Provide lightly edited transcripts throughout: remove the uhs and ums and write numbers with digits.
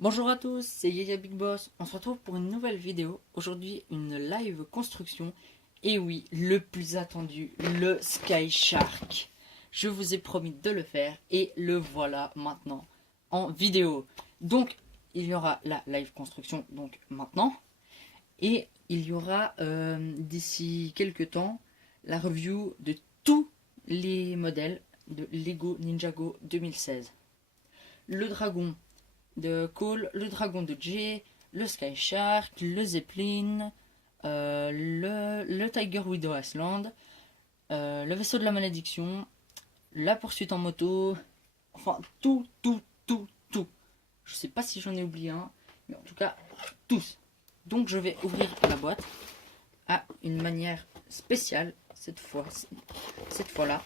Bonjour à tous, c'est Yaya Big Boss. On se retrouve pour une nouvelle vidéo. Aujourd'hui, une live construction. Et oui, le plus attendu, le Sky Shark. Je vous ai promis de le faire et le voilà maintenant en vidéo. Donc, il y aura la live construction donc maintenant. Et il y aura d'ici quelques temps la review de tous les modèles de Lego Ninjago 2016. Le dragon de Cole, le dragon de Jay, le Sky Shark, le Zeppelin, le Tiger Widow Asland, le vaisseau de la malédiction, la poursuite en moto, enfin tout. Je sais pas si j'en ai oublié un, mais en tout cas tous. Donc je vais ouvrir la boîte à une manière spéciale cette fois-là,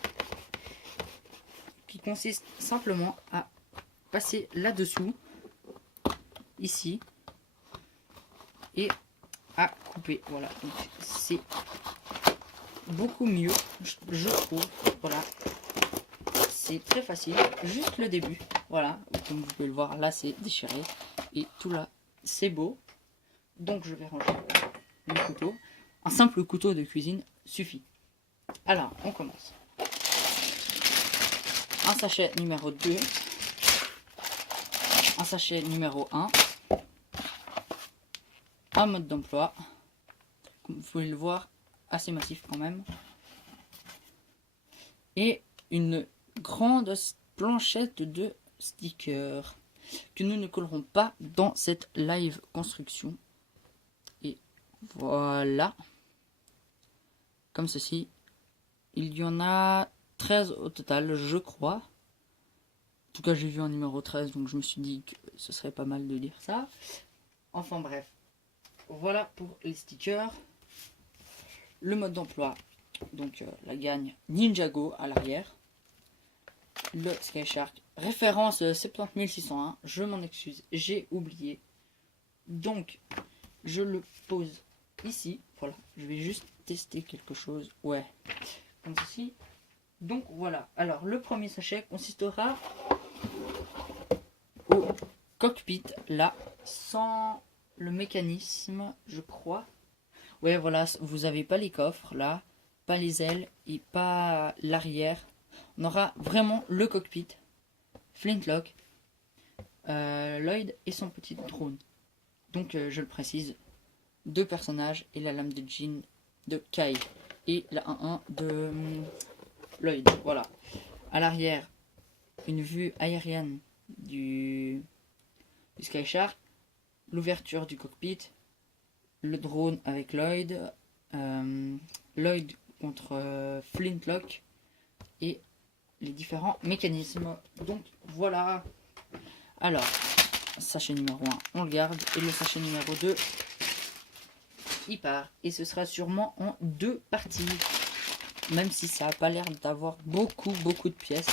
qui consiste simplement à passer là-dessous ici et à couper. Voilà, donc c'est beaucoup mieux, je trouve. Voilà, c'est très facile, juste le début. Voilà, comme vous pouvez le voir, là c'est déchiré et tout là c'est beau. Donc je vais ranger le couteau. Un simple couteau de cuisine suffit. Alors on commence. Un sachet numéro 2, un sachet numéro 1, un mode d'emploi, comme vous pouvez le voir, assez massif quand même, et une grande planchette de stickers que nous ne collerons pas dans cette live construction. Et voilà, comme ceci. Il y en a 13 au total, je crois. En tout cas, j'ai vu un numéro 13, donc je me suis dit que ce serait pas mal de lire ça. Enfin bref, voilà pour les stickers. Le mode d'emploi, donc la gagne Ninjago à l'arrière. Le Sky Shark, référence 70601, je m'en excuse, j'ai oublié. Donc, je le pose ici. Voilà, je vais juste tester quelque chose. Ouais, comme ceci. Donc voilà, alors le premier sachet consistera au cockpit, là, sans le mécanisme, je crois. Ouais, voilà, vous avez pas les coffres, là, pas les ailes et pas l'arrière. On aura vraiment le cockpit, Flintlock, Lloyd et son petit drone. Donc, je le précise, 2 personnages et la lame de jean de Kai et la 1-1 de Lloyd. Voilà. À l'arrière, une vue aérienne du Sky Shark, l'ouverture du cockpit, le drone avec Lloyd, Lloyd contre Flintlock et les différents mécanismes. Donc voilà. Alors, sachet numéro 1, on le garde. Et le sachet numéro 2, il part. Et ce sera sûrement en 2 parties. Même si ça n'a pas l'air d'avoir beaucoup de pièces.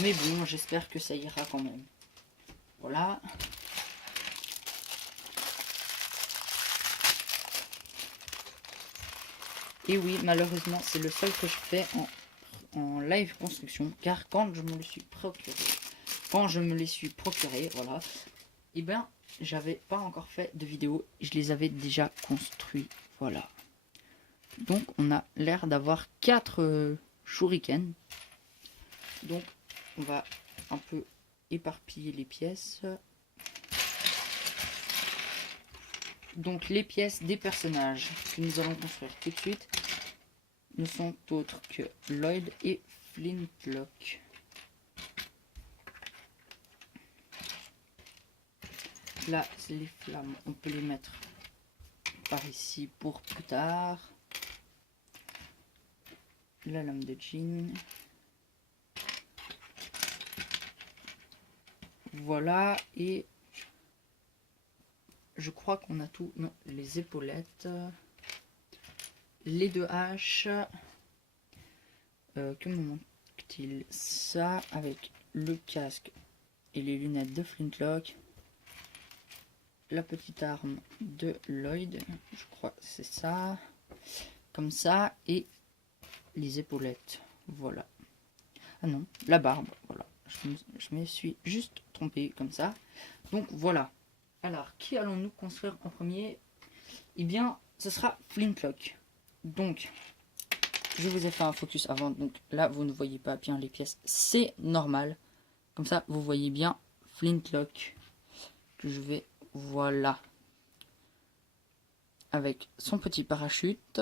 Mais bon, j'espère que ça ira quand même. Voilà. Et oui, malheureusement, c'est le seul que je fais en live construction. Car quand je me le suis procuré, voilà, et ben, j'avais pas encore fait de vidéo. Je les avais déjà construits. Voilà. Donc, on a l'air d'avoir 4 shurikens. Donc, on va un peu éparpiller les pièces. Donc les pièces des personnages que nous allons construire tout de suite ne sont autres que Lloyd et Flintlock. Là, c'est les flammes, on peut les mettre par ici pour plus tard. La lame de jean. Voilà, et je crois qu'on a tout. Non, les épaulettes, les 2 haches. Que me manque-t-il? Ça avec le casque et les lunettes de Flintlock. La petite arme de Lloyd, je crois que c'est ça. Comme ça, et les épaulettes. Voilà. Ah non, la barbe, voilà. Je me suis juste trompé comme ça. Donc voilà. Alors, qui allons-nous construire en premier? Eh bien, ce sera Flintlock. Donc, je vous ai fait un focus avant. Donc là, vous ne voyez pas bien les pièces. C'est normal. Comme ça, vous voyez bien Flintlock. Que je vais... Voilà. Avec son petit parachute.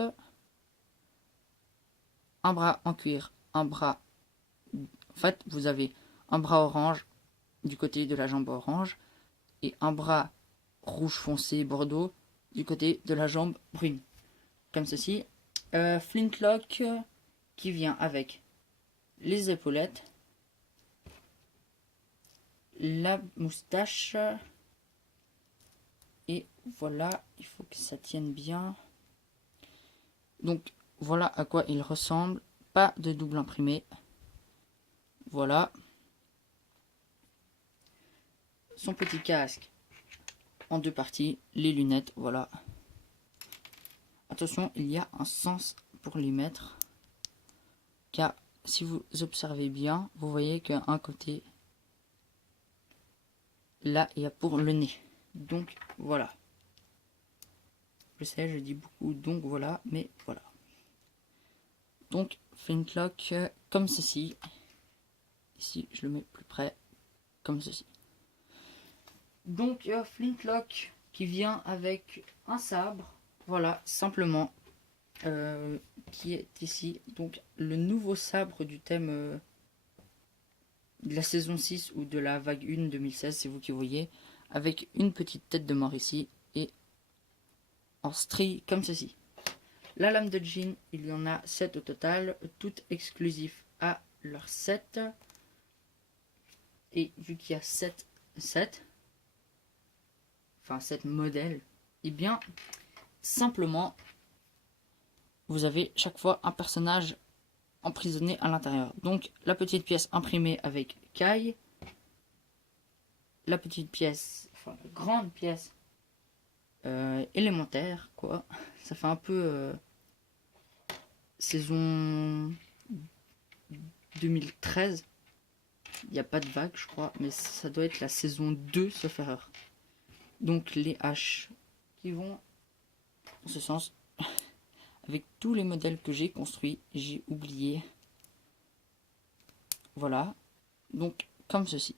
Un bras en cuir. Un bras... En fait, vous avez un bras orange du côté de la jambe orange. Et un bras rouge foncé bordeaux du côté de la jambe brune. Comme ceci. Flintlock qui vient avec les épaulettes, la moustache, et voilà, il faut que ça tienne bien. Donc voilà à quoi il ressemble. Pas de double imprimé. Voilà. Son petit casque en deux parties, les lunettes, voilà. Attention, il y a un sens pour les mettre, car si vous observez bien, vous voyez qu'un côté, là, il y a pour le nez. Donc voilà. Je sais, je dis beaucoup, donc voilà, mais voilà. Donc Flintlock comme ceci. Ici, je le mets plus près, comme ceci. Donc Flintlock qui vient avec un sabre, voilà, simplement, qui est ici. Donc le nouveau sabre du thème de la saison 6 ou de la vague 1 2016, c'est vous qui voyez, avec une petite tête de mort ici, et en strie comme ceci. La lame de jean, il y en a 7 au total, toutes exclusives à leur 7. Et vu qu'il y a 7 modèles, et bien simplement vous avez chaque fois un personnage emprisonné à l'intérieur. Donc la petite pièce imprimée avec Kai, la petite pièce, enfin la grande pièce élémentaire, quoi. Ça fait un peu saison 2013. Il n'y a pas de vague, je crois, mais ça doit être la saison 2, sauf erreur. Donc les haches qui vont en ce sens. Avec tous les modèles que j'ai construits, j'ai oublié. Voilà. Donc comme ceci.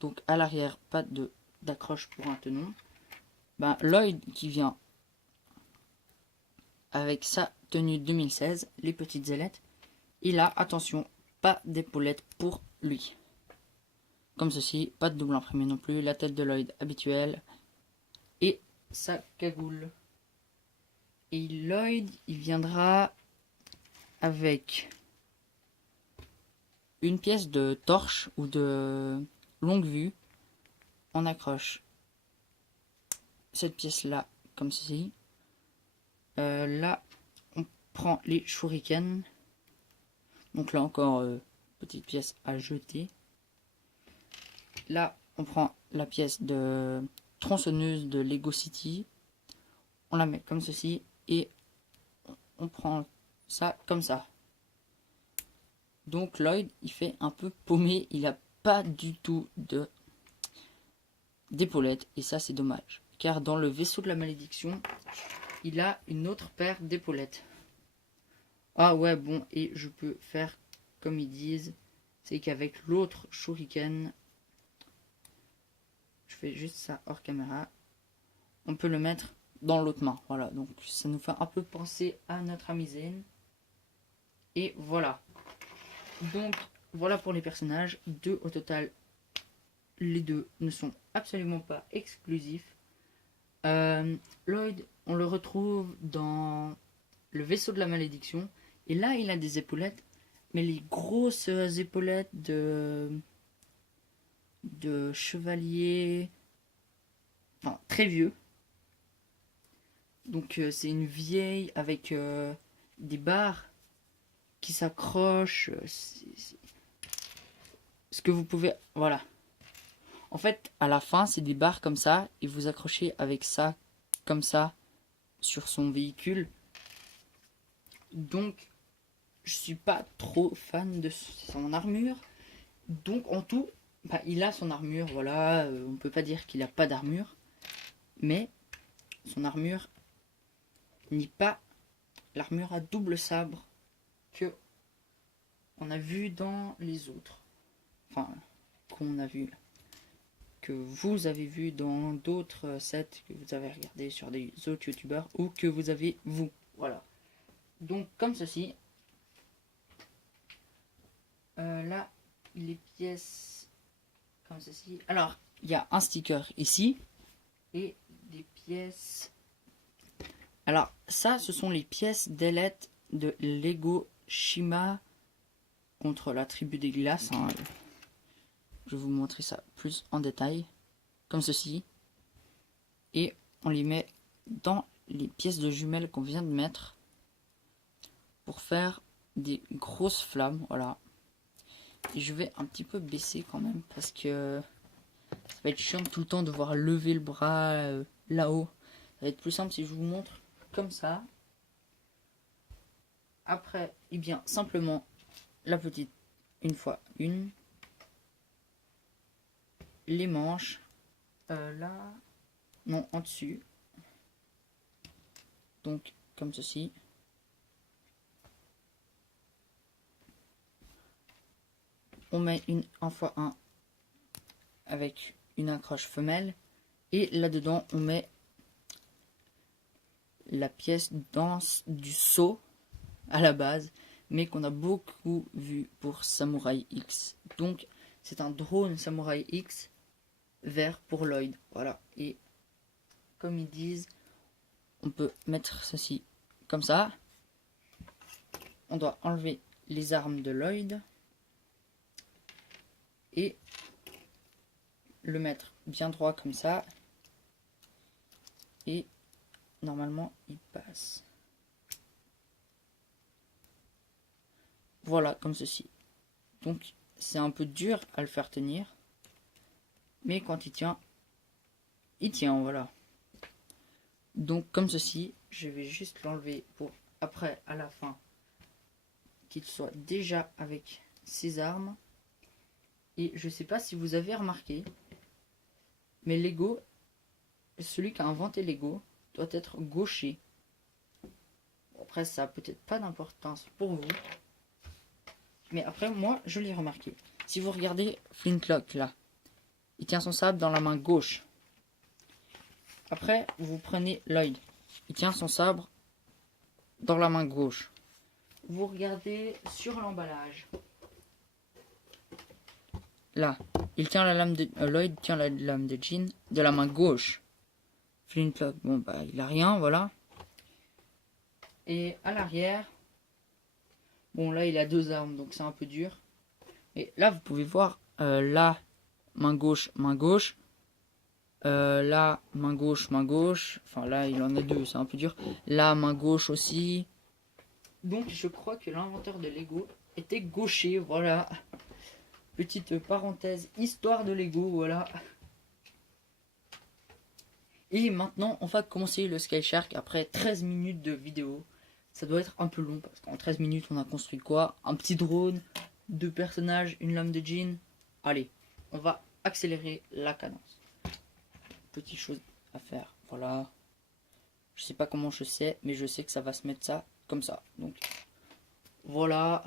Donc à l'arrière, pas d'accroche pour un tenon. Ben, Lloyd qui vient avec sa tenue 2016, les petites ailettes. Et là, attention, pas d'épaulette pour lui. Comme ceci, pas de double imprimé non plus. La tête de Lloyd habituelle. Et sa cagoule. Et Lloyd, il viendra avec une pièce de torche ou de longue vue. On accroche cette pièce là, comme ceci. Là, on prend les shurikens. Donc là encore, petite pièce à jeter. Là, on prend la pièce de tronçonneuse de Lego City. On la met comme ceci. Et on prend ça comme ça. Donc Lloyd, il fait un peu paumé. Il n'a pas du tout d'épaulette. Et ça, c'est dommage. Car dans le vaisseau de la malédiction, il a une autre paire d'épaulettes. Ah ouais, bon, et je peux faire comme ils disent. C'est qu'avec l'autre shuriken, je fais juste ça hors caméra, on peut le mettre dans l'autre main. Voilà, donc ça nous fait un peu penser à notre ami Zen. Et voilà. Donc voilà pour les personnages. 2 au total. Les 2 ne sont absolument pas exclusifs. Lloyd, on le retrouve dans le vaisseau de la malédiction. Et là, il a des épaulettes. Mais les grosses épaulettes de chevalier. Enfin, très vieux. Donc c'est une vieille avec des barres qui s'accrochent. Ce que vous pouvez... Voilà. En fait, à la fin, c'est des barres comme ça. Et vous accrochez avec ça, comme ça, sur son véhicule. Donc, je suis pas trop fan de son armure. Donc en tout, bah, il a son armure, voilà, on peut pas dire qu'il a pas d'armure, mais son armure n'est pas l'armure à double sabre que on a vu dans les autres. Enfin, qu'on a vu, que vous avez vu dans d'autres sets que vous avez regardé sur des autres youtubeurs ou que vous avez vous. Voilà. Donc comme ceci. Là, les pièces comme ceci. Alors, il y a un sticker ici et des pièces. Alors, ça, ce sont les pièces d'ailettes de Lego Shima contre la tribu des glaces. Hein. Je vais vous montrer ça plus en détail. Comme ceci. Et on les met dans les pièces de jumelles qu'on vient de mettre pour faire des grosses flammes. Voilà. Et je vais un petit peu baisser quand même parce que ça va être chiant tout le temps de devoir lever le bras là-haut. Ça va être plus simple si je vous montre comme ça. Après, eh bien, simplement la petite, une fois une. Les manches. Là. Non, en dessus. Donc, comme ceci. On met une 1x1 avec une accroche femelle. Et là-dedans, on met la pièce du saut à la base, mais qu'on a beaucoup vu pour Samurai X. Donc, c'est un drone Samurai X vert pour Lloyd. Voilà. Et comme ils disent, on peut mettre ceci comme ça. On doit enlever les armes de Lloyd et le mettre bien droit comme ça. Et normalement, il passe. Voilà, comme ceci. Donc, c'est un peu dur à le faire tenir. Mais quand il tient, voilà. Donc, comme ceci, je vais juste l'enlever pour après, à la fin, qu'il soit déjà avec ses armes. Et je sais pas si vous avez remarqué, mais Lego, celui qui a inventé Lego, doit être gaucher. Après, ça a peut-être pas d'importance pour vous. Mais après, moi, je l'ai remarqué. Si vous regardez Flintlock, là, il tient son sabre dans la main gauche. Après, vous prenez Lloyd. Il tient son sabre dans la main gauche. Vous regardez sur l'emballage. Là, il tient la lame de Lloyd tient la lame de Jean de la main gauche. Flintlock, bon bah il a rien, voilà. Et à l'arrière, bon là il a deux armes, donc c'est un peu dur. Et là vous pouvez voir, là main gauche, main gauche. Là main gauche, main gauche. Enfin là il en a deux, c'est un peu dur. Là main gauche aussi. Donc je crois que l'inventeur de Lego était gaucher, voilà. Petite parenthèse, histoire de Lego, voilà. Et maintenant, on va commencer le Sky Shark après 13 minutes de vidéo. Ça doit être un peu long parce qu'en 13 minutes, on a construit quoi? Un petit drone, deux personnages, une lame de jean. Allez, on va accélérer la cadence. Petite chose à faire, voilà. Je sais pas comment je sais, mais je sais que ça va se mettre ça comme ça. Donc, voilà.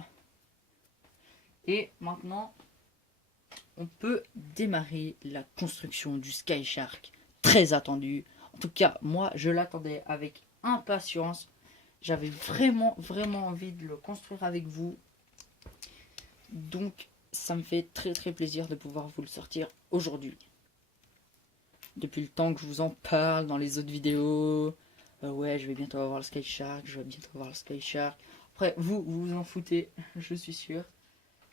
Et maintenant, on peut démarrer la construction du Sky Shark. Très attendu. En tout cas, moi, je l'attendais avec impatience. J'avais vraiment envie de le construire avec vous. Donc, ça me fait très plaisir de pouvoir vous le sortir aujourd'hui. Depuis le temps que je vous en parle dans les autres vidéos. Ouais, je vais bientôt avoir le Sky Shark. Je vais bientôt avoir le Sky Shark. Après, vous vous en foutez, je suis sûr.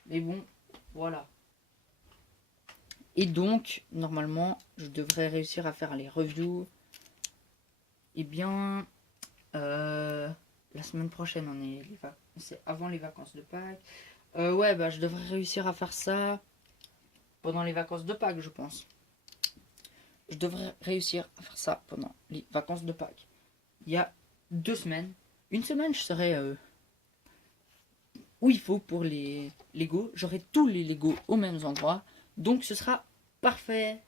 Mais bon, voilà. Et donc, normalement, je devrais réussir à faire les reviews. Eh bien, la semaine prochaine, c'est avant les vacances de Pâques. Ouais, bah, je devrais réussir à faire ça pendant les vacances de Pâques, je pense. Je devrais réussir à faire ça pendant les vacances de Pâques. Il y a 2 semaines. Une semaine, je serai où il faut pour les Lego. J'aurai tous les Lego aux mêmes endroits. Donc ce sera parfait.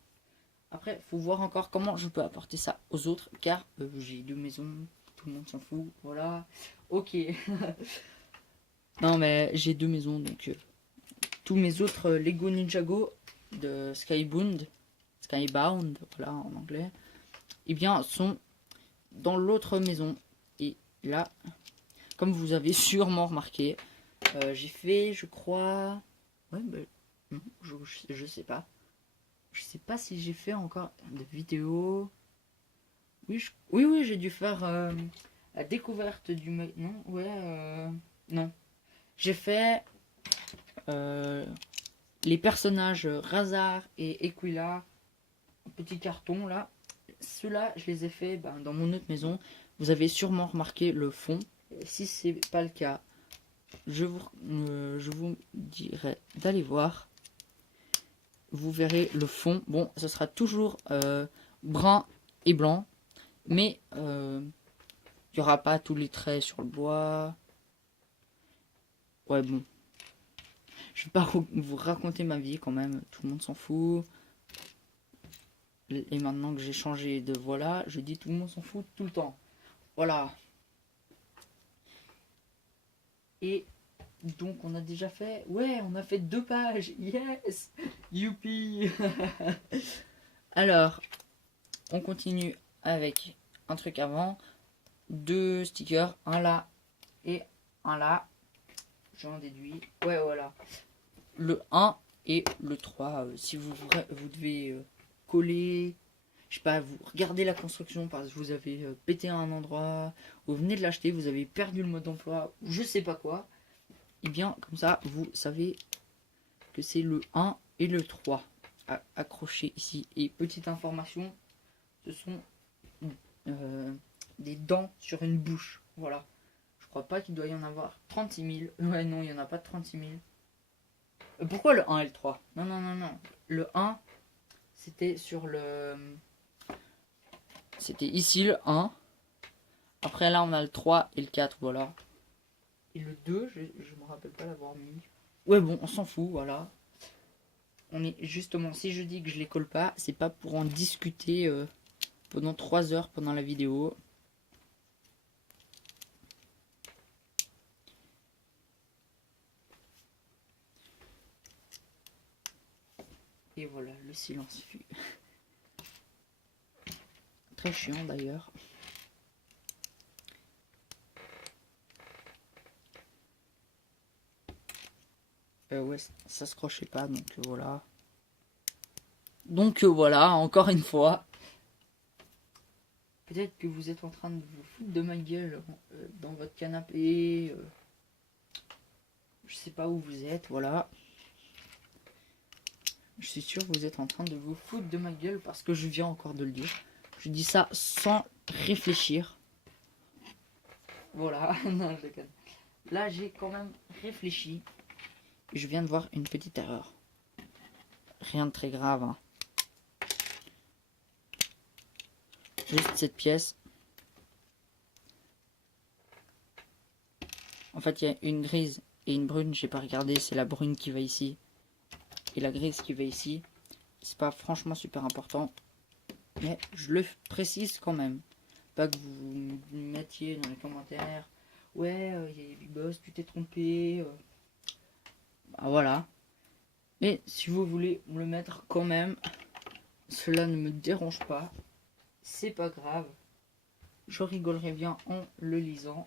Après, il faut voir encore comment je peux apporter ça aux autres. Car j'ai 2 maisons. Tout le monde s'en fout. Voilà. Ok. Non mais j'ai 2 maisons. Donc tous mes autres Lego Ninjago de Skybound. Skybound. Voilà en anglais. Eh bien sont dans l'autre maison. Et là, comme vous avez sûrement remarqué, j'ai fait, je crois... Ouais, bah, non, je sais pas. Je sais pas si j'ai fait encore de vidéos. Oui, oui, j'ai dû faire la découverte du... Non, ouais, non. J'ai fait les personnages Razar et Equila, un petit carton là. Ceux-là, je les ai fait dans mon autre maison. Vous avez sûrement remarqué le fond. Et si c'est pas le cas, je vous dirai d'aller voir. Vous verrez le fond. Bon, ce sera toujours brun et blanc. Mais il n'y aura pas tous les traits sur le bois. Ouais, bon. Je vais pas vous raconter ma vie quand même. Tout le monde s'en fout. Et maintenant que j'ai changé de voilà, je dis tout le monde s'en fout tout le temps. Voilà. Et donc on a déjà fait... Ouais, on a fait 2 pages. Yes. Youpi. Alors, on continue avec un truc avant. 2 stickers. Un là et un là. J'en déduis. Ouais, voilà. Le 1 et le 3. Si vous devez coller... Je sais pas, vous regardez la construction parce que vous avez pété à un endroit, vous venez de l'acheter, vous avez perdu le mode d'emploi, ou je sais pas quoi. Et bien, comme ça, vous savez que c'est le 1 et le 3 accrochés ici. Et petite information, ce sont des dents sur une bouche. Voilà. Je crois pas qu'il doit y en avoir 36 000. Ouais, non, il y en a pas de 36 000. Pourquoi le 1 et le 3? Non, non, non, non. Le 1, c'était sur le... C'était ici le 1. Après là, on a le 3 et le 4, voilà. Et le 2, je me rappelle pas l'avoir mis. Ouais, bon, on s'en fout, voilà. On est justement, si je dis que je les colle pas, c'est pas pour en discuter pendant 3 heures pendant la vidéo. Et voilà, le silence fut très chiant d'ailleurs. Ouais, ça se crochait pas, donc voilà. Donc voilà, encore une fois. Peut-être que vous êtes en train de vous foutre de ma gueule dans votre canapé. Je sais pas où vous êtes, voilà. Je suis sûr que vous êtes en train de vous foutre de ma gueule parce que je viens encore de le dire. Je dis ça sans réfléchir. Voilà, non, je déconne. Là, j'ai quand même réfléchi. Je viens de voir une petite erreur. Rien de très grave, hein. Juste cette pièce. En fait, il y a une grise et une brune. J'ai pas regardé. C'est la brune qui va ici. Et la grise qui va ici. C'est pas franchement super important. Mais je le précise quand même. Pas que vous me mettiez dans les commentaires. Ouais, Big Boss, tu t'es trompé. Bah voilà. Mais si vous voulez me le mettre quand même, cela ne me dérange pas. C'est pas grave. Je rigolerai bien en le lisant.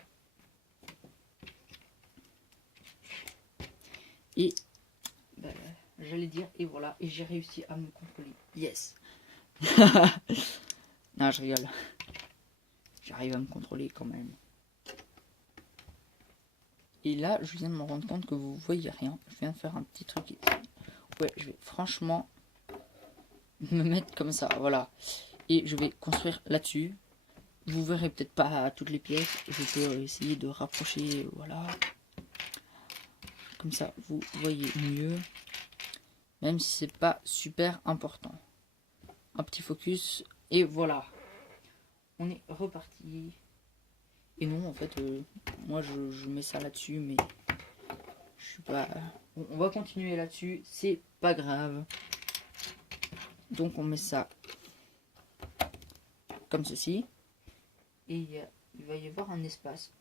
Et bah, j'allais dire, et voilà, et j'ai réussi à me contrôler. Yes. Non, je rigole. J'arrive à me contrôler quand même. Et là, je viens de me rendre compte que vous voyez rien. Je viens de faire un petit truc. Ouais, je vais franchement me mettre comme ça, voilà. Et je vais construire là-dessus. Vous verrez peut-être pas toutes les pièces. Je peux essayer de rapprocher, voilà. Comme ça, vous voyez mieux. Même si c'est pas super important. Un petit focus. Et voilà. On est reparti. Et non, en fait, moi je mets ça là-dessus, mais bah, on va continuer là-dessus, c'est pas grave. Donc on met ça comme ceci. Et il va y avoir un espace.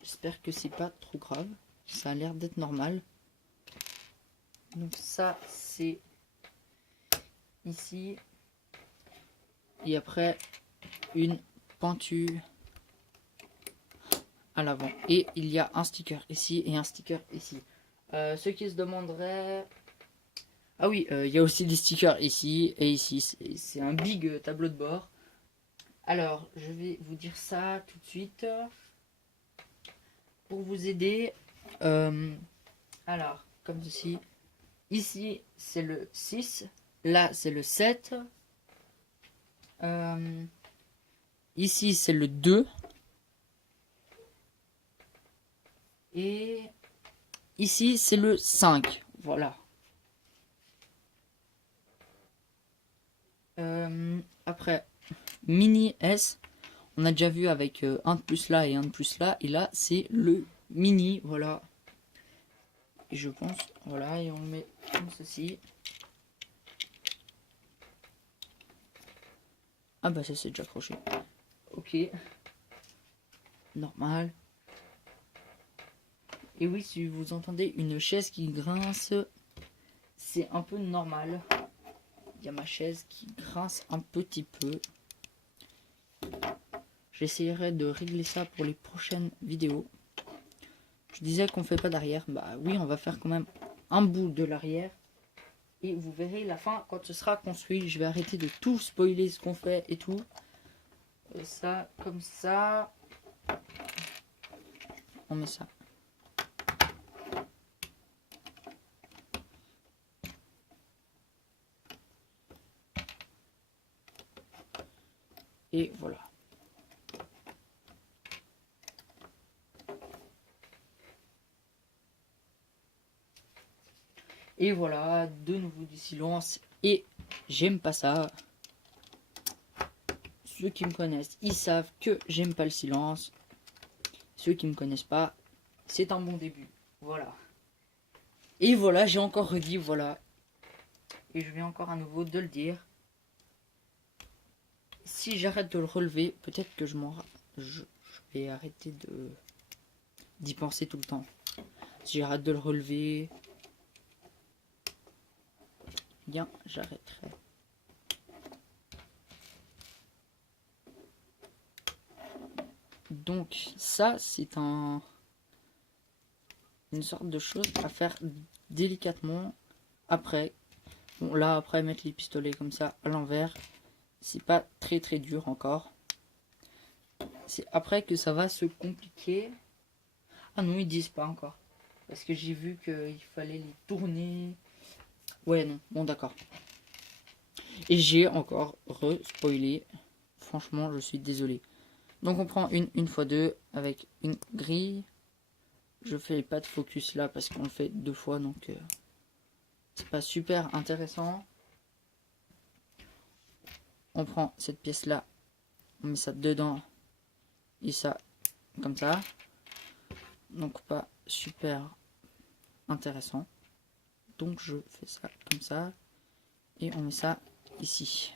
J'espère que c'est pas trop grave. Ça a l'air d'être normal. Donc ça c'est ici. Et après une peinture à l'avant. Et il y a un sticker ici et un sticker ici. Ceux qui se demanderaient... Ah oui, il y a aussi des stickers ici et ici. C'est un big tableau de bord. Alors, je vais vous dire ça tout de suite. Pour vous aider. Alors, comme ceci. Ici, c'est le 6. Là, c'est le 7. Ici, c'est le 2. Et ici, c'est le 5. Voilà. Après, mini S. On a déjà vu avec un de plus là et un de plus là. Et là, c'est le mini. Voilà. Et je pense, voilà, et on met comme ceci. Ah bah ça c'est déjà accroché. Ok. Normal. Et oui, si vous entendez une chaise qui grince, c'est un peu normal. Il y a ma chaise qui grince un petit peu. J'essaierai de régler ça pour les prochaines vidéos. Je disais qu'on fait pas d'arrière. Bah oui, on va faire quand même un bout de l'arrière. Et vous verrez la fin quand ce sera construit. Je vais arrêter de tout spoiler ce qu'on fait et tout. Et ça, comme ça. On met ça. Et voilà. Et voilà, de nouveau du silence. Et j'aime pas ça. Ceux qui me connaissent, ils savent que j'aime pas le silence. Ceux qui me connaissent pas, c'est un bon début. Voilà. Et voilà, j'ai encore redit voilà. Et je viens encore à nouveau de le dire. Si j'arrête de le relever, peut-être que je vais arrêter d'y penser tout le temps. Si j'arrête de le relever, bien, j'arrêterai. Donc ça, c'est une sorte de chose à faire délicatement après. Bon, là, après, mettre les pistolets comme ça à l'envers, c'est pas très très dur encore. C'est après que ça va se compliquer. Ah non, ils disent pas encore. Parce que j'ai vu qu'il fallait les tourner. Ouais, non, bon d'accord. Et j'ai encore re-spoilé. Franchement, je suis désolé. Donc on prend une x2 avec une grille. Je fais pas de focus là parce qu'on le fait 2 fois, donc c'est pas super intéressant. On prend cette pièce là, on met ça dedans et ça comme ça. Donc pas super intéressant. Donc je fais ça comme ça et on met ça ici.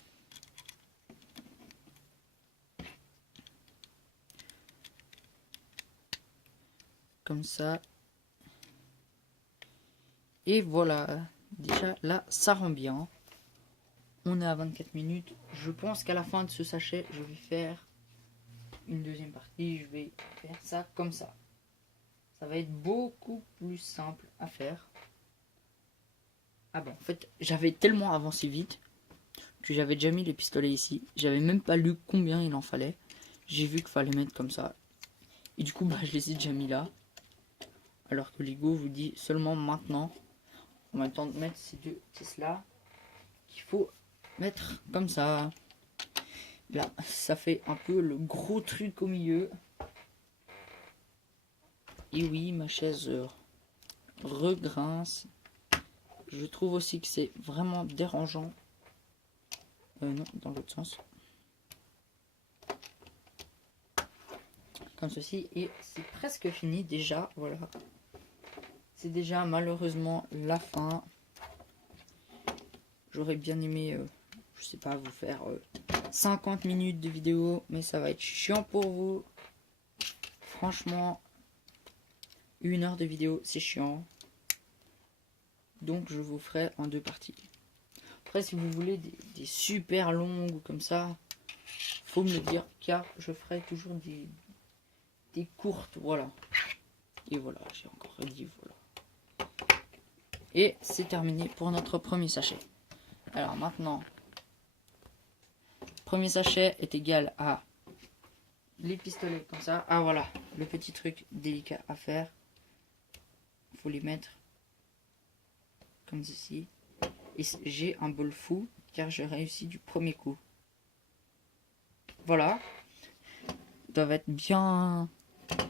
Comme ça. Et voilà. Déjà là ça rend bien. On est à 24 minutes. Je pense qu'à la fin de ce sachet, je vais faire une deuxième partie. Je vais faire ça comme ça. Ça va être beaucoup plus simple à faire. Ah bon, en fait, j'avais tellement avancé vite que j'avais déjà mis les pistolets ici. J'avais même pas lu combien il en fallait. J'ai vu qu'il fallait mettre comme ça. Et du coup, bah, je les ai déjà mis là. Alors que Lego vous dit seulement maintenant, en même temps de mettre ces deux pièces là, qu'il faut mettre comme ça. Là, ça fait un peu le gros truc au milieu. Et oui, ma chaise regrince. Je trouve aussi que c'est vraiment dérangeant. Non, dans l'autre sens. Comme ceci. Et c'est presque fini déjà. Voilà. c'est déjà malheureusement la fin. J'aurais bien aimé, je sais pas, vous faire 50 minutes de vidéo, mais ça va être chiant pour vous. Franchement, 1 heure de vidéo, c'est chiant. Donc je vous ferai en 2 parties. Après, si vous voulez des super longues ou comme ça, faut me le dire, car je ferai toujours des courtes, voilà. Et voilà, j'ai encore dit, voilà. Et c'est terminé pour notre premier sachet. Alors maintenant, premier sachet est égal à les pistolets comme ça. Ah voilà, le petit truc délicat à faire. Il faut les mettre comme ceci. Et j'ai un bol fou car j'ai réussi du premier coup. Voilà. Ils doivent être bien...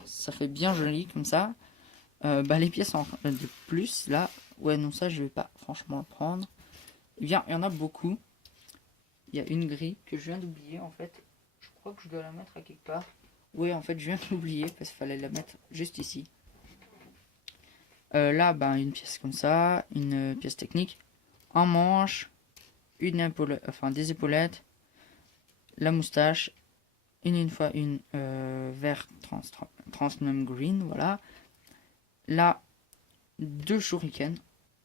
Ça fait bien joli comme ça. Les pièces de plus là. Ouais non, ça je vais pas franchement le prendre. Eh bien, il y en a beaucoup. Il y a une grille que je viens d'oublier en fait. Je crois que je dois la mettre à quelque part. Ouais, en fait, je viens de l'oublier parce qu'il fallait la mettre juste ici. Là, une pièce comme ça, une pièce technique, un manche, une épaulette, enfin des épaulettes, la moustache, une vert transnum green, voilà. Là, 2 shurikens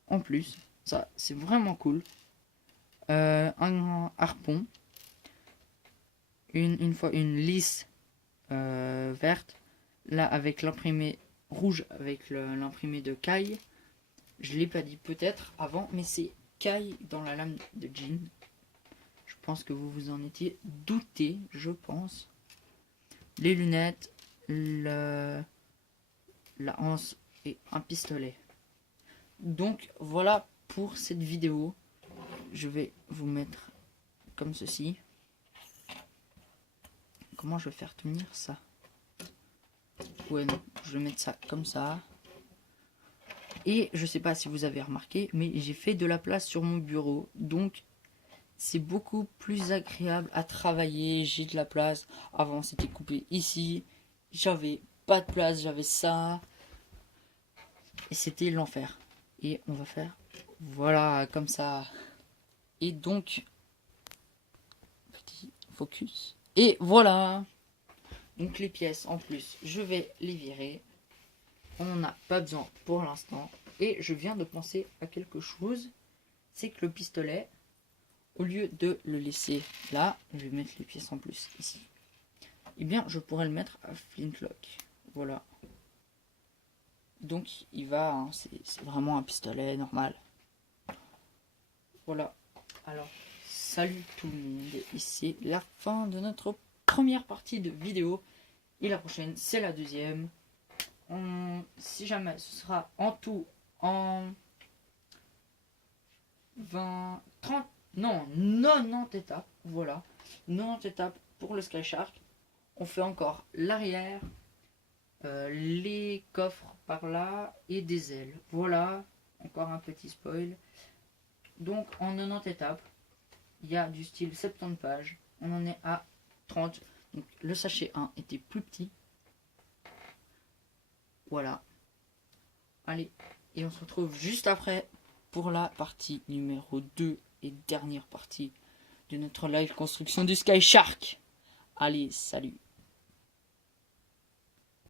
en plus, ça c'est vraiment cool. Un harpon, une lisse verte, là avec l'imprimé rouge avec l'imprimé de Kai. Je l'ai pas dit peut-être avant, mais c'est Kai dans la lame de jean. Je pense que vous vous en étiez douté, je pense. Les lunettes, la hanse et un pistolet. Donc voilà pour cette vidéo. Je vais vous mettre comme ceci. Comment je vais faire tenir ça? Ouais non, je vais mettre ça comme ça. Et je sais pas si vous avez remarqué, mais j'ai fait de la place sur mon bureau. Donc c'est beaucoup plus agréable à travailler. J'ai de la place. Avant c'était coupé ici. J'avais pas de place, j'avais ça. Et c'était l'enfer. Et on va faire voilà comme ça. Et donc petit focus. Et voilà. Donc les pièces en plus, je vais les virer. On n'en a pas besoin pour l'instant. Et je viens de penser à quelque chose. C'est que le pistolet, au lieu de le laisser là, je vais mettre les pièces en plus ici. Eh bien, je pourrais le mettre à flintlock. Voilà. Donc, il va, hein, c'est vraiment un pistolet normal. Voilà. Alors, salut tout le monde. Et c'est la fin de notre première partie de vidéo. Et la prochaine, c'est la deuxième. Si jamais, ce sera en tout en 20, 30, non, 90 étapes. Voilà. 90 étapes pour le Sky Shark. On fait encore l'arrière, les coffres par là et des ailes. Voilà, encore un petit spoil. Donc en 90 étapes, il y a du style 70 pages. On en est à 30. Donc le sachet 1 était plus petit. Voilà. Allez, et on se retrouve juste après pour la partie numéro 2 et dernière partie de notre live construction du Sky Shark. Allez, salut.